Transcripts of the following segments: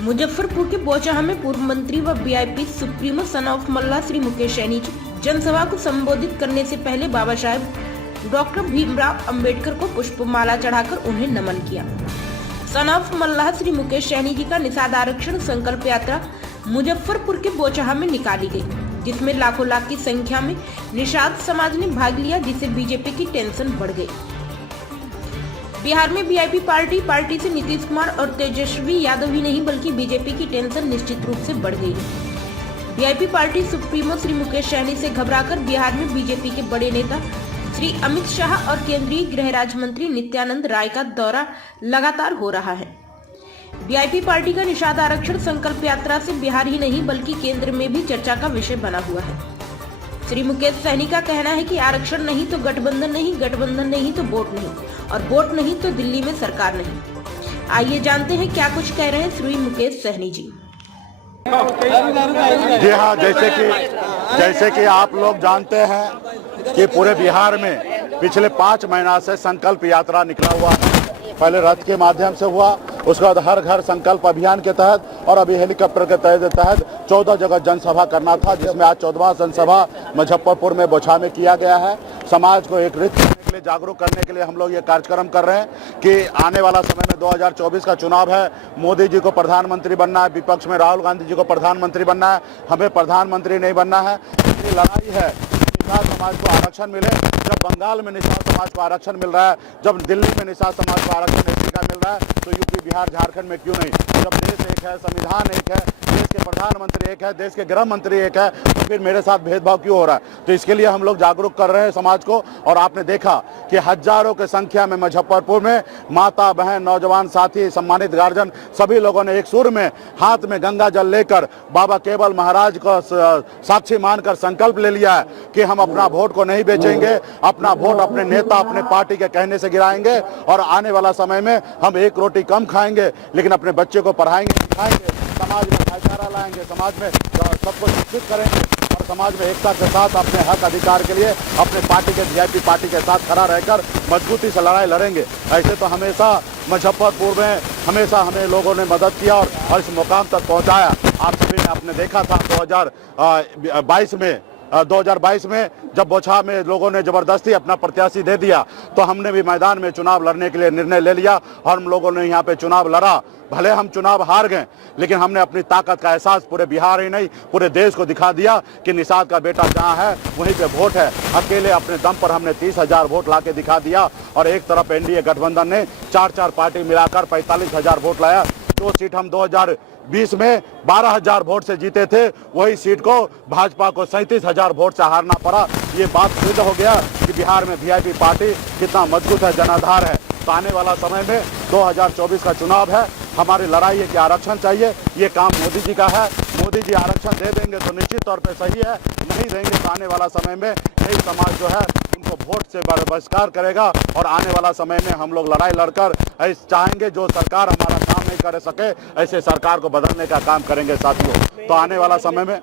मुजफ्फरपुर के बोचाहा में पूर्व मंत्री व वीआईपी सुप्रीमो सन ऑफ मल्ला श्री मुकेश सैनी जी जनसभा को संबोधित करने से पहले बाबा साहेब डॉक्टर भीमराव अंबेडकर को पुष्पमाला चढ़ाकर उन्हें नमन किया। सन ऑफ मल्ला श्री मुकेश सैनी जी का निषाद आरक्षण संकल्प यात्रा मुजफ्फरपुर के बोचाहा में निकाली गई, जिसमें लाखों लाख की संख्या में निषाद समाज ने भाग लिया, जिससे बीजेपी की टेंशन बढ़ गई। बिहार में वीआईपी पार्टी से नीतीश कुमार और तेजस्वी यादव ही नहीं बल्कि बीजेपी की टेंशन निश्चित रूप से बढ़ गई है। VIP party supremo Shri Mukesh Saini से घबराकर बिहार में बीजेपी के बड़े नेता श्री अमित शाह और केंद्रीय गृह राज्य मंत्री नित्यानंद राय का दौरा लगातार हो रहा है। वीआईपी पार्टी का निषाद आरक्षण संकल्प यात्रा से बिहार ही नहीं बल्कि केंद्र में भी चर्चा का विषय बना हुआ है। श्री मुकेश सैनी का कहना है कि आरक्षण नहीं तो गठबंधन नहीं, गठबंधन नहीं तो वोट नहीं, और वोट नहीं तो दिल्ली में सरकार नहीं। आइए जानते हैं क्या कुछ कह रहे हैं श्री मुकेश सैनी जी। जी हाँ, जैसे कि आप लोग जानते हैं कि पूरे बिहार में पिछले 5 महीना से संकल्प यात्रा निकला हुआ है। पहले रथ के माध्यम से हुआ, उसके बाद हर घर संकल्प अभियान के तहत और अभी हेलीकॉप्टर के तहत 14 जगह जनसभा करना था, जिसमें आज 14वां जनसभा मुजफ्फरपुर में बोचाहा में किया गया है। समाज को एकत्रित करने के लिए, जागरूक करने के लिए हम लोग ये कार्यक्रम कर रहे हैं कि आने वाला समय में 2024 का चुनाव है। मोदी जी को प्रधानमंत्री बनना है, विपक्ष में राहुल गांधी जी को प्रधानमंत्री बनना है, हमें प्रधानमंत्री नहीं बनना है। ये लड़ाई है निषाद समाज को आरक्षण मिले। जब बंगाल में निषाद समाज को आरक्षण मिल रहा है, जब दिल्ली में निषाद समाज को आरक्षण एससी का मिल रहा है, तो यूपी, बिहार, झारखंड में क्यों नहीं? जब देश एक है, संविधान एक है, देश के प्रधानमंत्री एक है, देश के गृह मंत्री एक है, तो फिर मेरे साथ भेदभाव क्यों हो रहा है? तो इसके लिए हम लोग जागरूक कर रहे हैं समाज को। और आपने देखा कि हजारों की संख्या में मुजफ्फरपुर में माता, बहन, नौजवान साथी, सम्मानित गार्जियन सभी लोगों ने एक सुर में हाथ में गंगा जल लेकर बाबा केवल महाराज को साक्षी मानकर संकल्प ले लिया है कि हम अपना वोट को नहीं बेचेंगे, अपना वोट अपने नेता, अपने पार्टी के कहने से गिराएंगे और आने वाला समय में हम एक रोटी कम खाएंगे लेकिन अपने बच्चे को पढ़ाएंगे, सिखाएंगे, समाज में भाईचारा लाएंगे, समाज में सबको शिक्षित करेंगे और समाज में एकता के साथ अपने हक अधिकार के लिए अपने पार्टी के वीआईपी पार्टी के साथ खड़ा रहकर मजबूती से लड़ाई लड़ेंगे। ऐसे तो हमेशा मुजफ्फरपुर में हमेशा हमें लोगों ने मदद किया और इस मुकाम तक पहुंचाया। आप सभी ने आपने देखा था 2022 में जब बोचाहा में लोगों ने जबरदस्ती अपना प्रत्याशी दे दिया, तो हमने भी मैदान में चुनाव लड़ने के लिए निर्णय ले लिया और हम लोगों ने यहाँ पे चुनाव लड़ा। भले हम चुनाव हार गए, लेकिन हमने अपनी ताकत का एहसास पूरे बिहार ही नहीं पूरे देश को दिखा दिया कि निषाद का बेटा जहाँ है वहीं पे वोट है। अकेले अपने दम पर हमने 30,000 वोट ला के दिखा दिया और एक तरफ एनडीए गठबंधन ने 4 पार्टी मिलाकर 45,000 वोट लाया। 2 सीट हम 2020 में 12,000 वोट से जीते थे, वही सीट को भाजपा को 37,000 वोट से हारना पड़ा। ये बात सिद्ध हो गया कि बिहार में वीआईपी पार्टी कितना मजबूत है, जनाधार है। तो आने वाला समय में 2024 का चुनाव है, हमारी लड़ाई है कि आरक्षण चाहिए। ये काम मोदी जी का है। मोदी जी आरक्षण दे देंगे तो निश्चित तौर पे सही है, नहीं देंगे तो आने वाला समय में यही समाज जो है उनको वोट से बहिष्कार करेगा और आने वाला समय में हम लोग लड़ाई लड़कर ऐसे चाहेंगे जो सरकार हमारा काम नहीं कर सके, ऐसे सरकार को बदलने का काम करेंगे साथियों। तो आने वाला समय में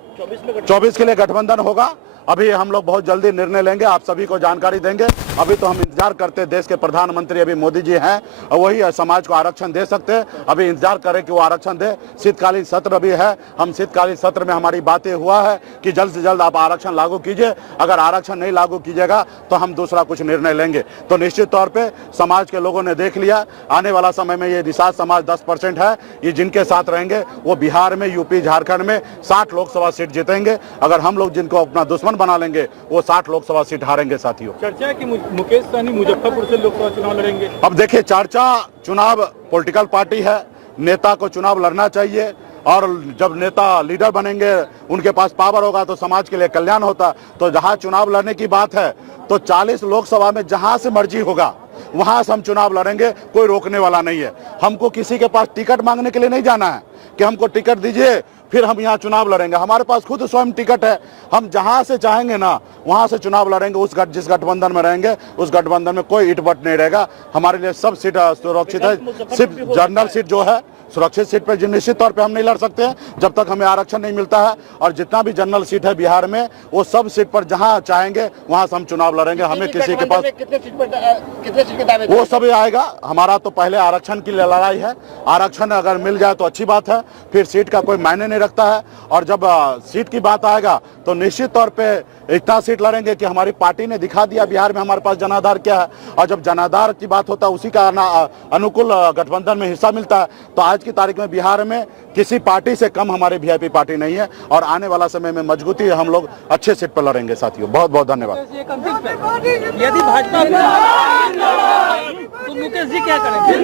24 के लिए गठबंधन होगा। अभी हम लोग बहुत जल्दी निर्णय लेंगे, आप सभी को जानकारी देंगे। अभी तो हम इंतजार करते हैं, देश के प्रधानमंत्री अभी मोदी जी हैं और वही समाज को आरक्षण दे सकते हैं। अभी इंतजार करें कि वो आरक्षण दे। शीतकालीन सत्र भी है, हम शीतकालीन सत्र में हमारी बातें हुआ है कि जल्द से जल्द आप आरक्षण लागू कीजिए। अगर आरक्षण नहीं लागू कीजिएगा तो हम दूसरा कुछ निर्णय लेंगे। तो निश्चित तौर पर समाज के लोगों ने देख लिया, आने वाला समय में ये निषाद समाज 10% है, ये जिनके साथ रहेंगे वो बिहार में, यूपी, झारखंड में 60 लोकसभा सीट जीतेंगे। अगर हम लोग जिनको अपना दुश्मन बना लेंगे वो 60 लोकसभा सीट हारेंगे साथियों। चर्चा है कि मुकेश सैनी मुजफ्फरपुर से लोकसभा चुनाव लड़ेंगे। अब देखिए, चुनाव पॉलिटिकल पार्टी है, नेता को चुनाव लड़ना चाहिए और जब नेता लीडर बनेंगे उनके पास पावर होगा तो समाज के लिए कल्याण होता। तो जहां चुनाव लड़ने की बात है तो 40 लोकसभा में जहां से मर्जी होगा वहां से हम चुनाव लड़ेंगे, कोई रोकने वाला नहीं है। हमको किसी के पास टिकट मांगने के लिए नहीं जाना है कि हमको टिकट दीजिए फिर हम यहाँ चुनाव लड़ेंगे। हमारे पास खुद स्वयं टिकट है, हम जहां से चाहेंगे ना वहां से चुनाव लड़ेंगे। जिस गठबंधन में रहेंगे उस गठबंधन में कोई इटबट नहीं रहेगा। हमारे लिए सब सीट सुरक्षित है। सिर्फ जनरल सीट जो है सुरक्षित सीट पर निश्चित तौर पे हम नहीं लड़ सकते हैं जब तक हमें आरक्षण नहीं मिलता है। और जितना भी जनरल सीट है बिहार में, वो सब सीट पर जहां चाहेंगे वहां से हम चुनाव लड़ेंगे। हमें किसी के पास कितने सीट पे दावे वो सब आएगा। हमारा तो पहले आरक्षण की लड़ाई है। आरक्षण अगर मिल जाए तो अच्छी बात है, फिर सीट का कोई मायने नहीं रखता है। और जब सीट की बात आएगा तो निश्चित तौर पे इतना सीट लड़ेंगे कि हमारी पार्टी ने दिखा दिया बिहार में हमारे पास जनाधार क्या है। और जब जनाधार की बात होता है उसी का अनुकूल गठबंधन में हिस्सा मिलता है। तो आज की तारीख में बिहार में किसी पार्टी से कम हमारी वीआईपी पार्टी नहीं है। और आने वाला समय में मजबूती हम लोग अच्छे सीट पर लड़ेंगे साथियों। बहुत बहुत धन्यवाद। यदि भाजपा तो मुकेश जी क्या करेंगे?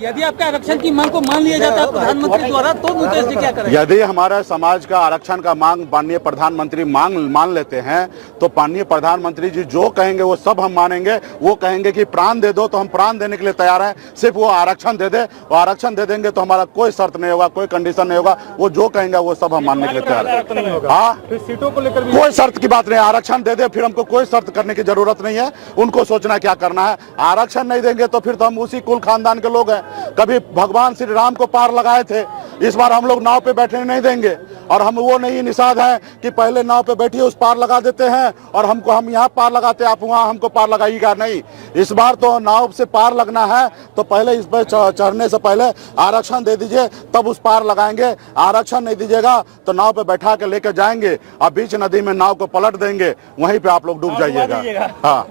यदि आपका आरक्षण की मांग को मान लिया जाता है प्रधानमंत्री द्वारा तो मुकेश जी क्या करेंगे? यदि हमारे समाज का आरक्षण का मांग माननीय प्रधानमंत्री मान लेते हैं तो माननीय प्रधानमंत्री जी जो कहेंगे वो सब हम मानेंगे। वो कहेंगे कि प्राण दे दो तो हम प्राण देने के लिए तैयार हैं। सिर्फ वो आरक्षण दे दे, वो आरक्षण दे देंगे तो हमारा कोई शर्त नहीं होगा, कोई कंडीशन नहीं होगा। वो जो कहेंगे वो सब हम मानने के लिए तैयार हैं। हाँ, सीटों को लेकर कोई शर्त की बात नहीं। आरक्षण दे दे, फिर हमको कोई शर्त करने की जरूरत नहीं है। उनको सोचना क्या करना है। आरक्षण नहीं देंगे तो फिर तो हम उसी कुल खानदान के लोग हैं। कभी भगवान श्री राम को पार लगाए थे, इस बार हम लोग नाव पे बैठने नहीं देंगे। और हम वो नहीं निषाद हैं कि पहले नाव पे बैठिए उस पार लगा देते हैं और हम यहाँ पार लगाते आप वहाँ हमको पार लगाइएगा नहीं। इस बार तो नाव से पार लगना है तो पहले इस पर चढ़ने से पहले आरक्षण दे दीजिए, तब उस पार लगाएंगे। आरक्षण नहीं दीजिएगा तो नाव पे बैठा के लेकर जाएंगे और बीच नदी में नाव को पलट देंगे, वहीं पे आप लोग डूब जाइएगा। हाँ।